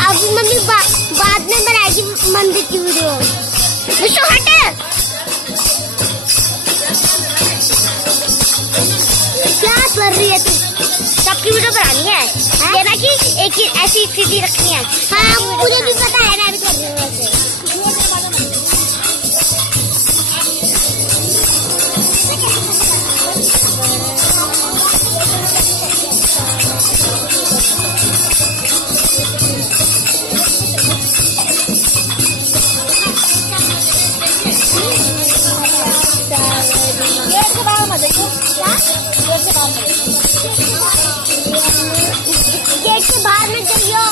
अभी मम्मी बाद में बनाएगी मंदिर की वीडियो। विशु हट, क्या कर रही है तू? सबकी वीडियो बनानी है ये ना कि एक ही ऐसी स्थिति रखनी है। हाँ मुझे भी पता है, मैं भी कर रही हूँ वैसे। गेट के बाहर में जाइयो।